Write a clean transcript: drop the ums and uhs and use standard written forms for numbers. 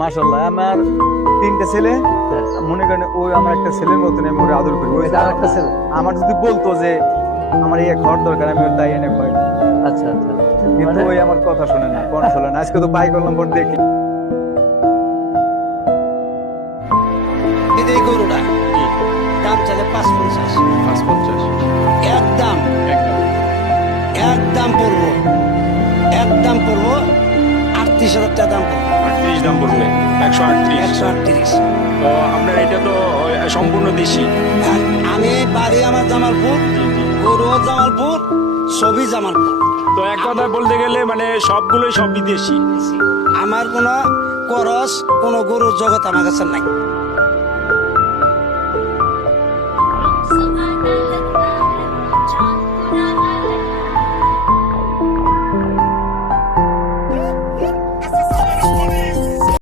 মাশাআল্লাহ, আমার তিনটে ছেলে। মনে করেন ওই আমার একটা ছেলের মতন আমি ওরে আদর করি। ওই এটা আরেকটা ছেলে। আমার যদি বলতো যে আমার এই ঘর দরকার, আমি ওর তাই এনে খাই, আচ্ছা আচ্ছা। কিন্তু মানে ওই আমার কথা শোনে না, কোন শোনে না। আজকে তো বাই করলাম, পর দেখি এই গরুটা দাম চাইলে 550, 550 একদম একদম একদম পড়বো, একদম পড়বো 38,000 টাকা দাম পড়বো। 38 দাম বলবে 138। 138। তো আপনার এটা তো সম্পূর্ণ দেশি। আর আমি বাড়ি আমার জামালপুর, গরু জামালপুর, সবই জামালপুর। তো এক কথায় বলতে গেলে মানে সবগুলোই সব বিদেশি। আমার কোনো করস কোনো গরুর জগৎ আমার কাছে নাই।